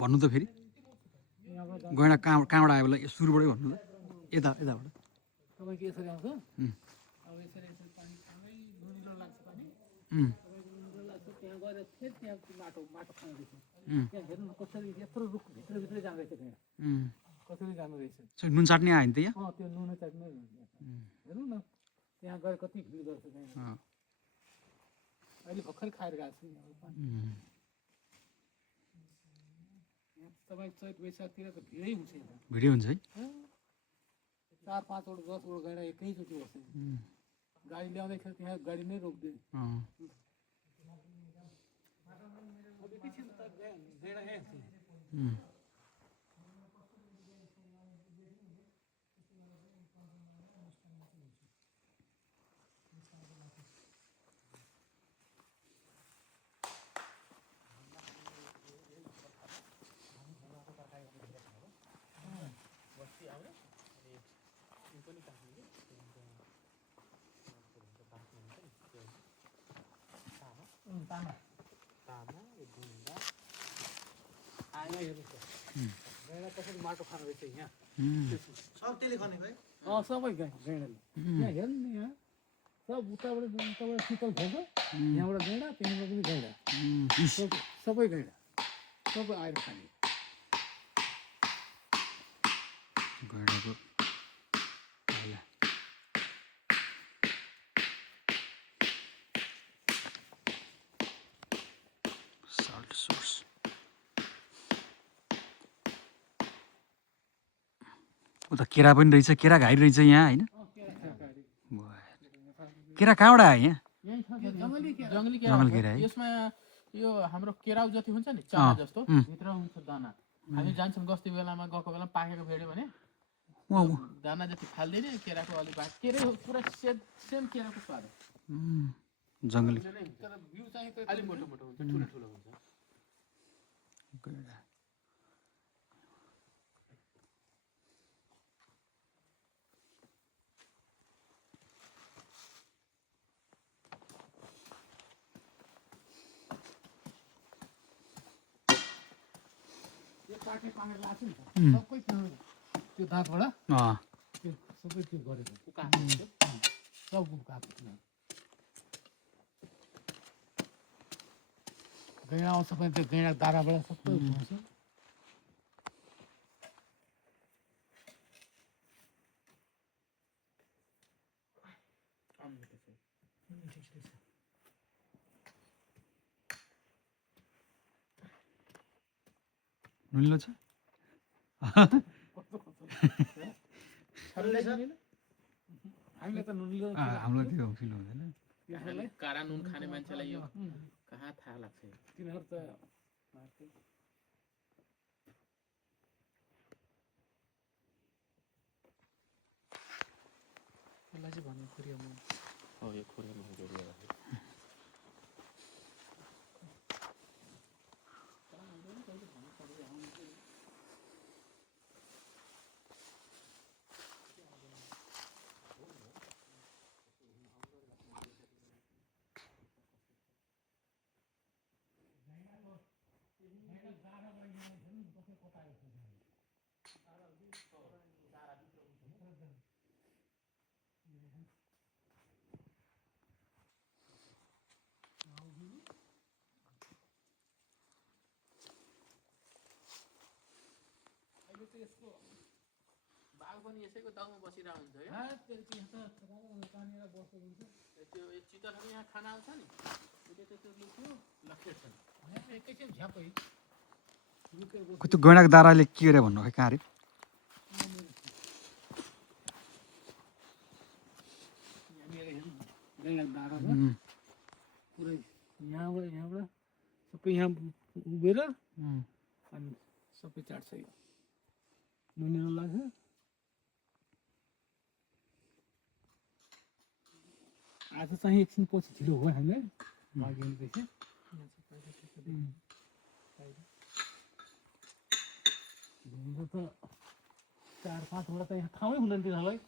भन्नु त फेरि गैँडा कहाँबाट आयो बेला सुरुबाटै भन्नु त यताबाट तपाईँको यसरी आउँछ अब यसरी पानी खाँदै नुनिलो लाग्छ पानी नुनिलो लाग्छ त्यहाँ गएर फेरि त्यहाँ माटो खाँदैछ त्यहाँ हेर्नु कसरी यत्रो रुख भित्रभित्रै जाँदैछ त्यहाँ कसरी जानु रहेछ नुन चाट्ने आयो नि त यहाँ त्यो नुन चाट्ने हेर्नु न त्यहाँ गएर कति भिड गर्छ त्यहाँ अहिले भर्खर खाएर गएको छु तपाईँ चैत वैशाखतिर त भिडै हुन्छ भिडै हुन्छ है 4-5 वटा 10 वटा गैँडा एकैचोटि बस्छ गाडी ल्याउँदैखेरि त्यहाँ गाडी नै रोक्दैन गैँडा कसरी माटो खानु रहेछ यहाँ सब त्यसले खानेको है सबै गैँडाले यहाँ हेर्नु नि यहाँ सब उताबाट शीतल खान्छ यहाँबाट गैँडा त्यहाँबाट पनि गैँडा सबै गैँडा सबै आएर खाने उता केरा पनि रहेछ केरा घाइ रहेछ यहाँ होइन केरा कहाँबाट आयो यहाँ जङ्गली केरा यसमा यो हाम्रो केराउ जति हुन्छ नि चना जस्तो भित्र हुन्छ दाना हामी जान्छौँ गस्ती बेलामा गएको बेला पाकेको भेट्यो भने दाना जति फाल्दैन केराको अलि बाँकी केरै पुरा सेम केराको स्वाद जङ्गली बिउ चाहिँ अलिक मोटो मोटो हुन्छ ठुलो ठुलो हुन्छ पाके पाकेर लाग्छ नि सबै त्यो दाँतबाट त्यो सबै त्यो गरेको सब उकाएको गैँडा आउँछ पनि त्यो गैँडा दाराबाट सबै उठाउँछ नुनिलो छ हामीले त नुनिलो हामीलाई त्यो फिल हुँदैन कारा नुन खाने मान्छेलाई यो कहाँ थाहा लाग्छ तिनीहरू त यसलाई चाहिँ भन्नु खोरियामा हो यो खोरियामा जोडिएर यसको बाघ पनि यसैको दाउमा बसिरहेको हुन्छ है त्यो तानेर बसेको हुन्छ त्यो चितलहरू यहाँ खाना आउँछ नि त्यो लखेट छ एकैछिन झ्यापै त्यो गैँडाको दाराले के गरे भन्नु कहाँ अरे गैँडाको दारा पुरै यहाँबाट सबै यहाँ उभिएर अनि सबै चाट्छ यो नुनिलो लाग्छ आज चाहिँ एकछिन पछि ढिलो भयो हामीलाई भाग्यदेखि त 4-5 वटा त यहाँ ठाउँै हुँदैन तिनीहरूलाई